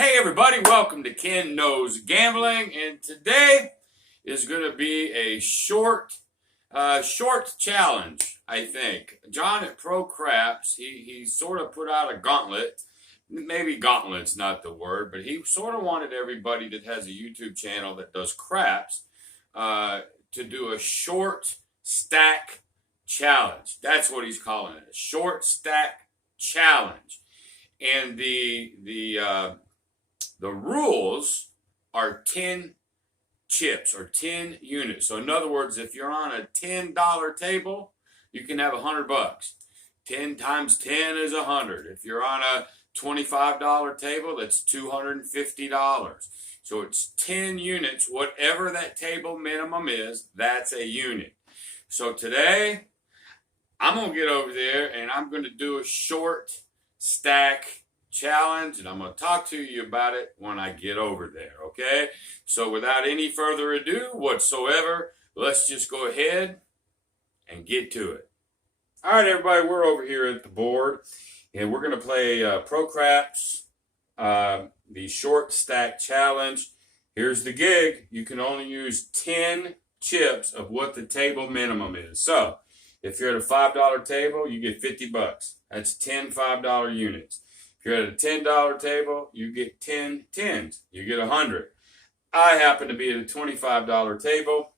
Hey everybody, welcome to Ken Knows Gambling, and today is going to be a short challenge. I think John at Pro Craps he sort of put out a gauntlet. Maybe gauntlet's not the word, but he sort of wanted everybody that has a YouTube channel that does craps to do a short stack challenge. That's what he's calling it, a short stack challenge, and the rules are 10 chips or 10 units. So in other words, if you're on a $10 table, you can have $100. 10 times 10 is 100. If you're on a $25 table, that's $250. So it's 10 units. Whatever that table minimum is, that's a unit. So today, I'm going to get over there and I'm going to do a short stack challenge, and I'm going to talk to you about it when I get over there, okay? So without any further ado whatsoever, let's just go ahead and get to it. All right, everybody, we're over here at the board, and we're going to play Pro Craps, the short stack challenge. Here's the gig. You can only use 10 chips of what the table minimum is. So if you're at a $5 table, you get $50. That's 10 $5 units. If you're at a $10 table, you get 10 tens. You get 100. I happen to be at a $25 table.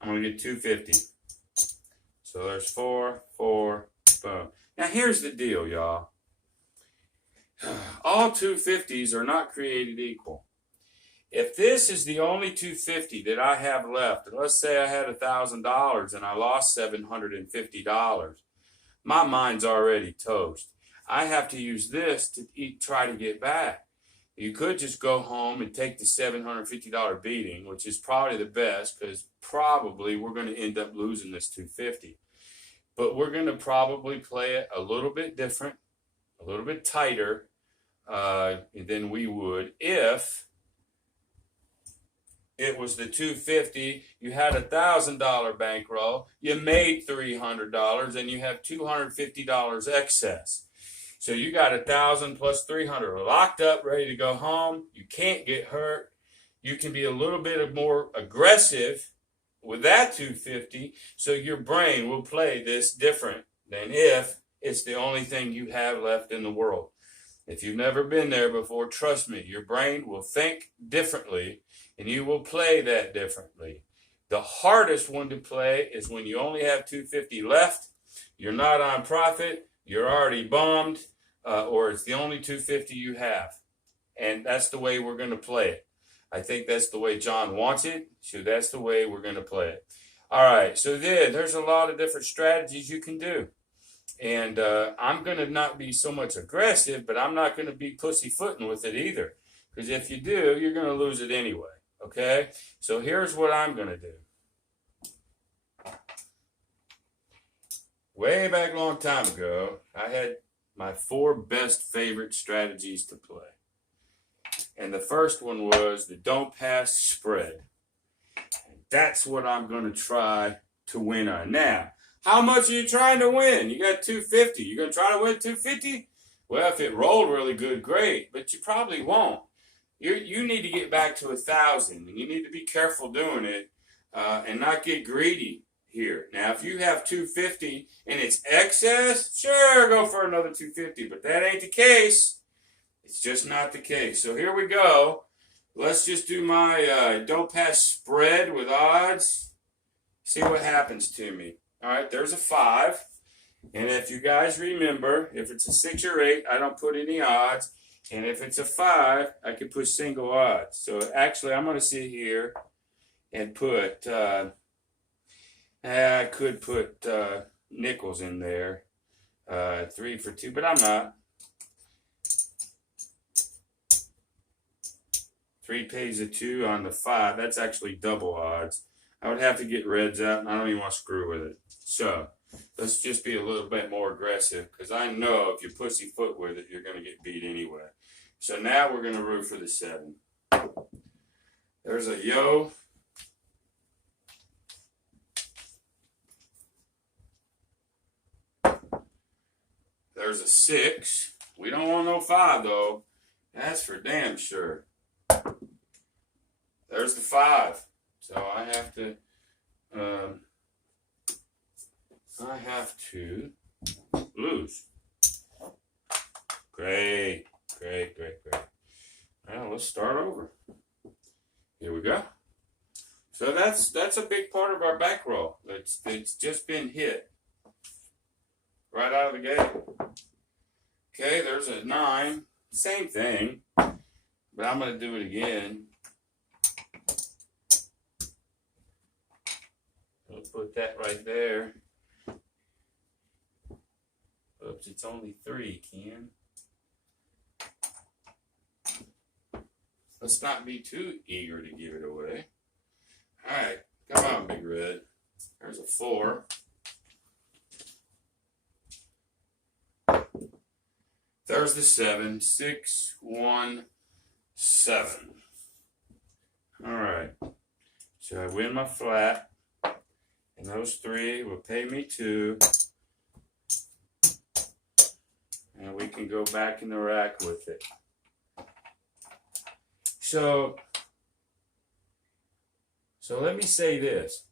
I'm going to get $250. So there's 4, 4, boom. Now here's the deal, y'all. All 250s are not created equal. If this is the only 250 that I have left, and let's say I had $1,000 and I lost $750, my mind's already toast. I have to use this to try to get back. You could just go home and take the $750 beating, which is probably the best, because probably we're going to end up losing this $250. But we're going to probably play it a little bit different, a little bit tighter than we would if it was the $250, you had a $1,000 bankroll, you made $300, and you have $250 excess. So you got 1,000 plus 300 locked up, ready to go home. You can't get hurt. You can be a little bit more aggressive with that 250, so your brain will play this different than if it's the only thing you have left in the world. If you've never been there before, trust me, your brain will think differently, and you will play that differently. The hardest one to play is when you only have 250 left, you're not on profit, you're already bombed, or it's the only 250 you have. And that's the way we're going to play it. I think that's the way John wants it, so that's the way we're going to play it. All right, so there's a lot of different strategies you can do. And I'm going to not be so much aggressive, but I'm not going to be pussyfooting with it either. Because if you do, you're going to lose it anyway, okay? So here's what I'm going to do. Way back a long time ago, I had my 4 best favorite strategies to play. And the first one was the don't pass spread. And that's what I'm going to try to win on. Now, how much are you trying to win? You got 250. You're going to try to win 250? Well, if it rolled really good, great. But you probably won't. You need to get back to 1,000. And you need to be careful doing it and not get greedy here. Now, if you have 250 and it's excess, sure, go for another 250. But that ain't the case. It's just not the case. So here we go. Let's just do my don't pass spread with odds. See what happens to me. All right, there's a 5. And if you guys remember, if it's a 6 or 8, I don't put any odds. And if it's a 5, I can put single odds. So actually, I'm going to sit here and put, I could put nickels in there, 3 for 2, but I'm not. 3 pays a 2 on the 5. That's actually double odds. I would have to get reds out, and I don't even want to screw with it. So let's just be a little bit more aggressive, because I know if you pussyfoot with it, you're going to get beat anyway. So now we're going to root for the 7. There's a yo. There's a 6. We don't want no 5, though. That's for damn sure. There's the 5. So I have to lose. Great. Well, let's start over. Here we go. So that's a big part of our bankroll. It's just been hit right out of the gate. Okay, there's a 9. Same thing, but I'm going to do it again. We'll put that right there. Oops, it's only 3, Ken. Let's not be too eager to give it away. All right, come on, Big Red. There's a 4. There's the 7. 6, 1, 7. All right. So I win my flat, and those 3 will pay me 2. And we can go back in the rack with it. So let me say this.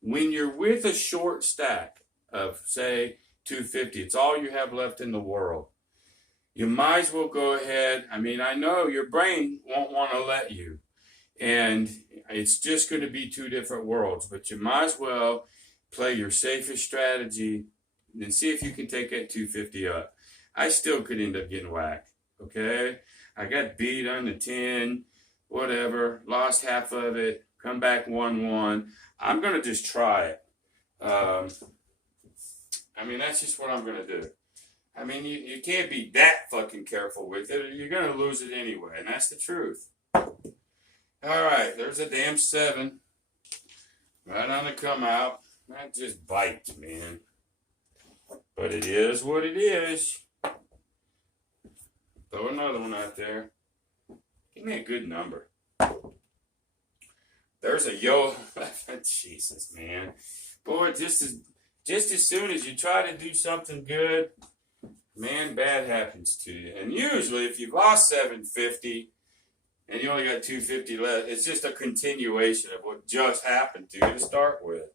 When you're with a short stack of, say, 250, it's all you have left in the world, you might as well go ahead. I mean, I know your brain won't want to let you, and it's just going to be 2 different worlds, but you might as well play your safest strategy and see if you can take that 250 up. I still could end up getting whacked, okay? I got beat on the 10, whatever, lost half of it, come back 1-1. I'm going to just try it. I mean, that's just what I'm going to do. I mean, you can't be that fucking careful with it, or you're going to lose it anyway, and that's the truth. All right, there's a damn 7. Right on the come out. That just bites, man. But it is what it is. Throw another one out there. Give me a good number. There's a yo. Jesus, man. Boy, just as soon as you try to do something good, man, bad happens to you. And usually, if you've lost 750 and you only got 250 left, it's just a continuation of what just happened to you to start with.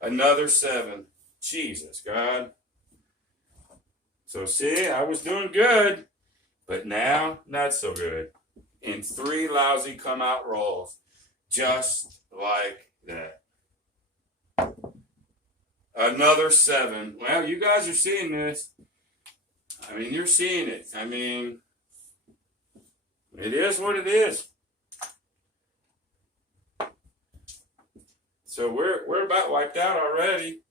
Another 7. Jesus, God. So, see, I was doing good, but now, not so good. And 3 lousy come-out rolls. Just like that. Another 7. Well, you guys are seeing this. I mean, you're seeing it. I mean, it is what it is. So we're about wiped out already.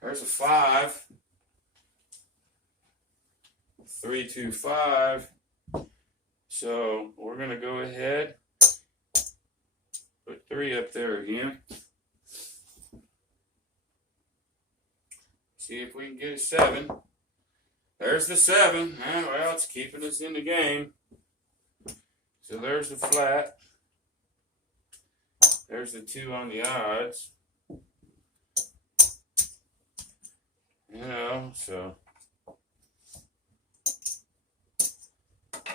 There's a 5. 3, 2, 5. So we're going to go ahead, put 3 up there again. See if we can get a 7. There's the 7. Well, it's keeping us in the game. So there's the flat. There's the 2 on the odds. You know, so.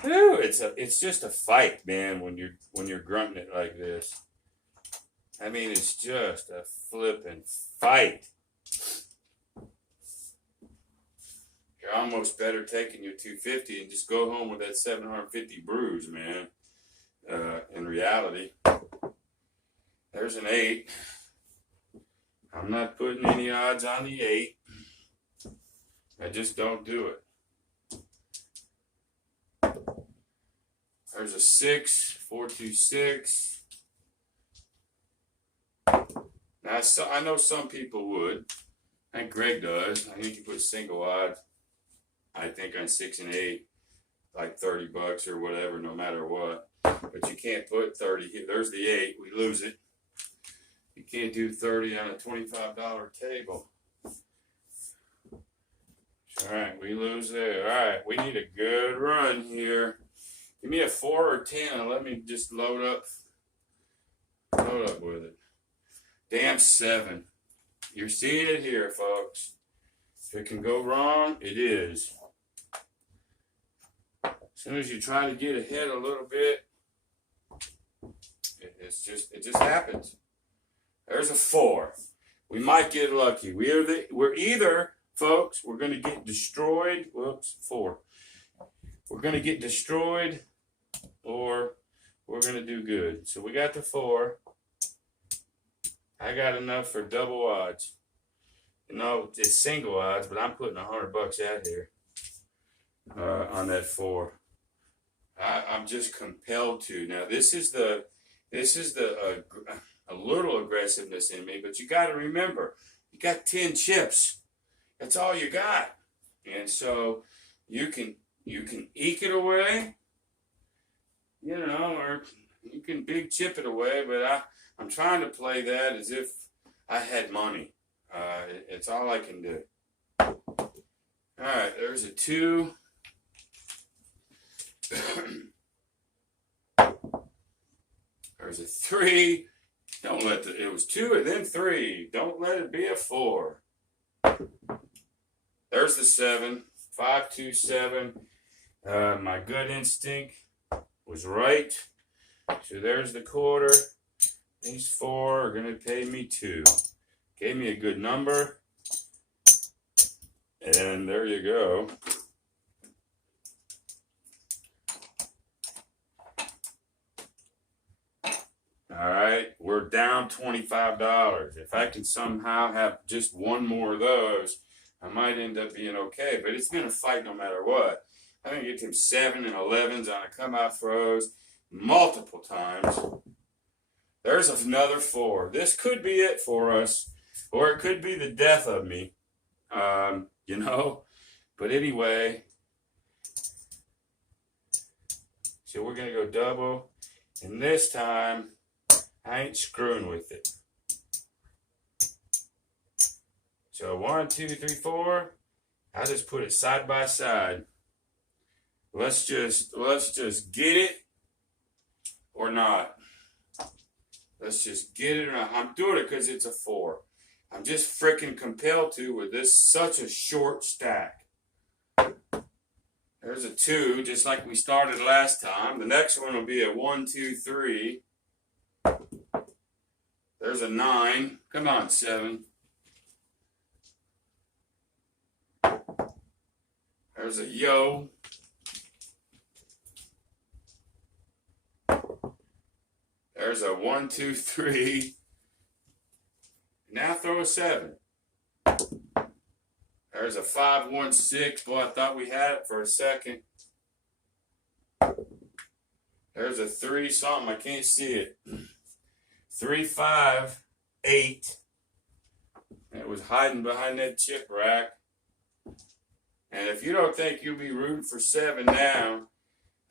Whew, it's just a fight, man, when you're grunting it like this. I mean, it's just a flipping fight. You're almost better taking your 250 and just go home with that 750 bruise, man. In reality. There's an 8. I'm not putting any odds on the 8. I just don't do it. There's a 6, 4, 2, 6. Now, I know some people would. I think Greg does. I think he puts single odds. I think on 6 and 8, like $30 or whatever, no matter what. But you can't put 30 here. There's the 8. We lose it. You can't do 30 on a $25 table. All right, we lose there. All right, we need a good run here. Give me a 4 or 10 and let me just load up with it. Damn 7. You're seeing it here, folks. If it can go wrong, it is. As soon as you try to get ahead a little bit, it just happens. There's a 4. We might get lucky. We're either, folks, we're going to get destroyed. Whoops, 4. We're going to get destroyed, or we're going to do good. So we got the 4. I got enough for double odds. No, it's single odds, but I'm putting $100 out here on that 4. I'm just compelled to. Now this is the a little aggressiveness in me, but you got to remember, you got 10 chips. That's all you got, and so you can eke it away, or you can big chip it away. But I'm trying to play that as if I had money. It's all I can do. All right, there's a 2. There's a 3. Don't let it was 2 and then 3. Don't let it be a 4. There's the 7. 5, 2, 7. My gut instinct was right. So there's the quarter. These 4 are going to pay me 2. Gave me a good number. And there you go. All right, we're down $25. If I can somehow have just one more of those, I might end up being okay. But it's been a fight no matter what. I'm going to get them 7 and 11s on a come-out throws multiple times. There's another 4. This could be it for us, or it could be the death of me, But anyway, so we're going to go double. And this time, I ain't screwing with it. So 1, 2, 3, 4. I just put it side by side. Let's just get it or not. Let's just get it or not. I'm doing it because it's a 4. I'm just freaking compelled to with this such a short stack. There's a 2, just like we started last time. The next one will be a 1, 2, 3. There's a 9. Come on, 7. There's a yo. There's a 1, 2, 3. Now throw a 7. There's a 5, 1, 6. Boy, I thought we had it for a second. There's a 3 something. I can't see it. 3, 5, 8. It was hiding behind that chip rack. And if you don't think you'll be rooting for 7 now,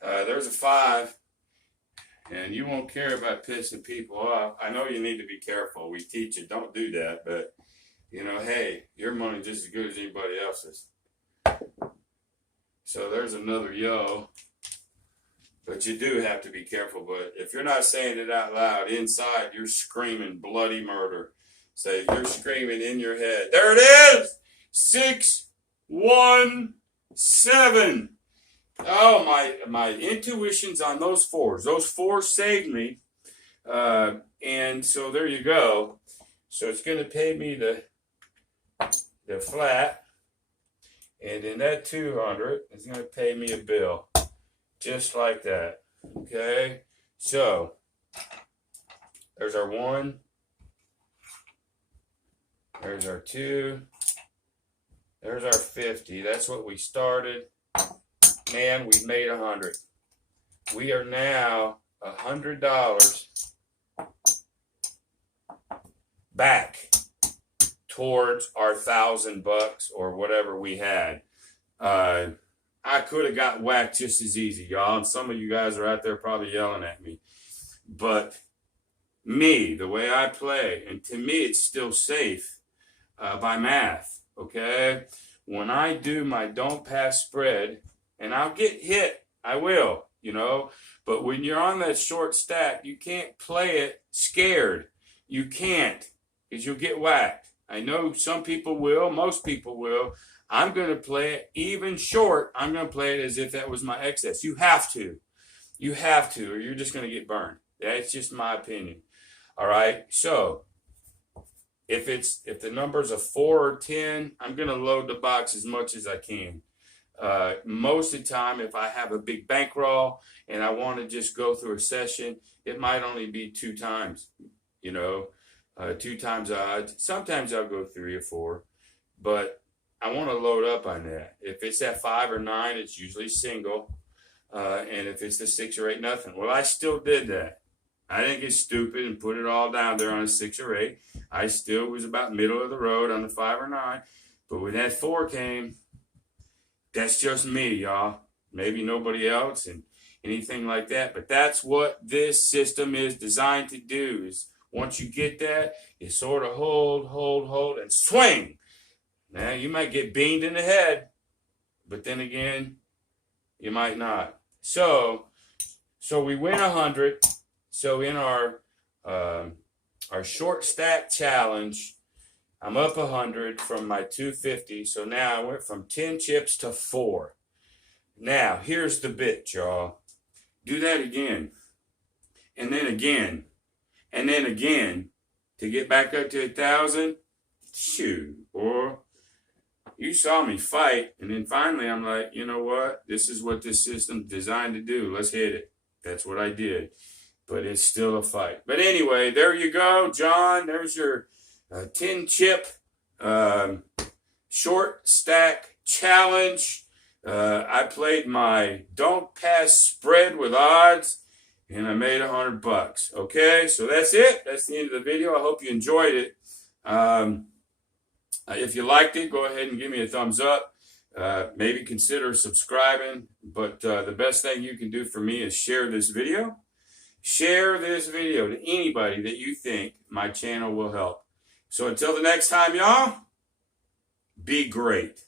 there's a 5. And you won't care about pissing people off. I know you need to be careful. We teach you don't do that. But, hey, your money's just as good as anybody else's. So there's another yo. But you do have to be careful. But if you're not saying it out loud, inside you're screaming bloody murder. Say you're screaming in your head. There it is! 6, 1, 7. Oh, my intuitions on those 4s. Those 4 saved me. And so there you go. So it's going to pay me the flat. And then that 200 is going to pay me a bill. Just like that. Okay? So, there's our 1. There's our 2. There's our 50. That's what we started. Man, we made 100. We are now $100 back towards our $1,000 or whatever we had. I could have got whacked just as easy, y'all. And some of you guys are out there probably yelling at me. But me, the way I play, and to me it's still safe by math, okay? When I do my don't pass spread, and I'll get hit, I will, But when you're on that short stack, you can't play it scared. You can't, because you'll get whacked. I know some people will, most people will. I'm going to play it even short. I'm going to play it as if that was my excess. You have to. You have to, or you're just going to get burned. That's just my opinion. All right. So if the number's a 4 or 10, I'm going to load the box as much as I can. Most of the time, if I have a big bankroll and I want to just go through a session, it might only be 2 times, 2 times odds. Sometimes I'll go 3 or 4, but I want to load up on that. If it's at 5 or 9, it's usually single. And if it's the 6 or 8, nothing. Well, I still did that. I didn't get stupid and put it all down there on a 6 or 8. I still was about middle of the road on the 5 or 9. But when that 4 came, that's just me, y'all. Maybe nobody else and anything like that. But that's what this system is designed to do. Is once you get that, you sort of hold, and swing. Now, you might get beamed in the head, but then again, you might not. So we win 100. So in our short stack challenge, I'm up 100 from my 250. So now I went from 10 chips to 4. Now, here's the bit, y'all. Do that again. And then again. And then again. To get back up to 1,000. Shoot, boy. You saw me fight. And then finally, I'm like, you know what? This is what this system's designed to do. Let's hit it. That's what I did. But it's still a fight. But anyway, there you go, John. There's your 10 chip short stack challenge. I played my don't pass spread with odds, and I made $100. Okay, so that's it. That's the end of the video. I hope you enjoyed it. If you liked it, go ahead and give me a thumbs up. Maybe consider subscribing. But the best thing you can do for me is share this video. Share this video to anybody that you think my channel will help. So until the next time, y'all, be great.